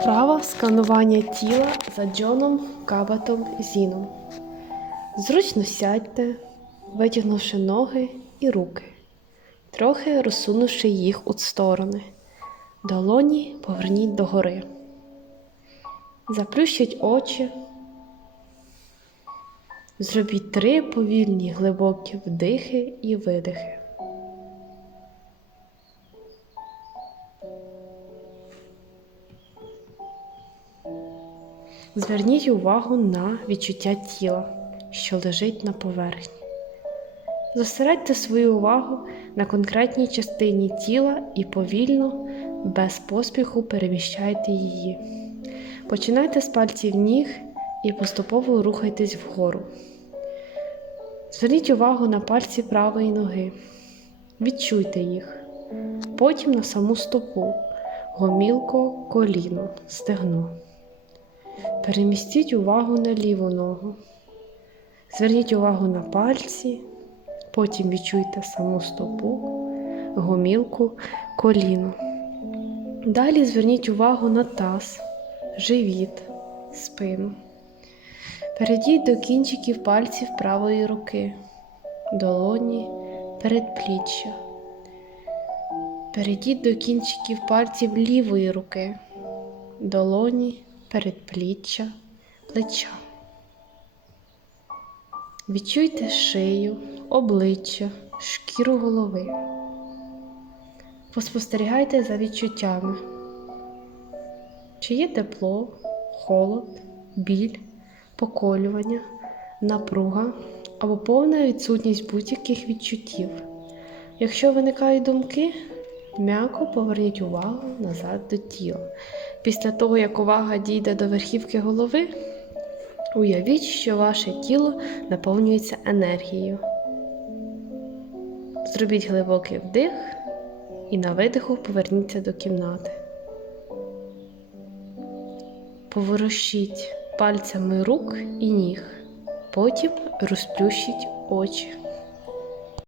Вправа сканування тіла за Джоном Кабатом Зіном. Зручно сядьте, витягнувши ноги і руки, трохи розсунувши їх у сторони. Долоні поверніть догори. Заплющіть очі. Зробіть три повільні глибокі вдихи і видихи. Зверніть увагу на відчуття тіла, що лежить на поверхні. Зосередьте свою увагу на конкретній частині тіла і повільно, без поспіху переміщайте її. Починайте з пальців ніг і поступово рухайтесь вгору. Зверніть увагу на пальці правої ноги. Відчуйте їх. Потім на саму стопу, гомілко, коліно, стегно. Перемістіть увагу на ліву ногу. Зверніть увагу на пальці, потім відчуйте саму стопу, гомілку, коліно. Далі зверніть увагу на таз, живіт, спину. Перейдіть до кінчиків пальців правої руки, долоні, передпліччя. Перейдіть до кінчиків пальців лівої руки, долоні, передпліччя, плеча. Відчуйте шию, обличчя, шкіру голови. Поспостерігайте за відчуттями. Чи є тепло, холод, біль, поколювання, напруга або повна відсутність будь-яких відчуттів. Якщо виникають думки, м'яко поверніть увагу назад до тіла. Після того, як увага дійде до верхівки голови, уявіть, що ваше тіло наповнюється енергією. Зробіть глибокий вдих і на видиху поверніться до кімнати. Поворушіть пальцями рук і ніг, потім розплющіть очі.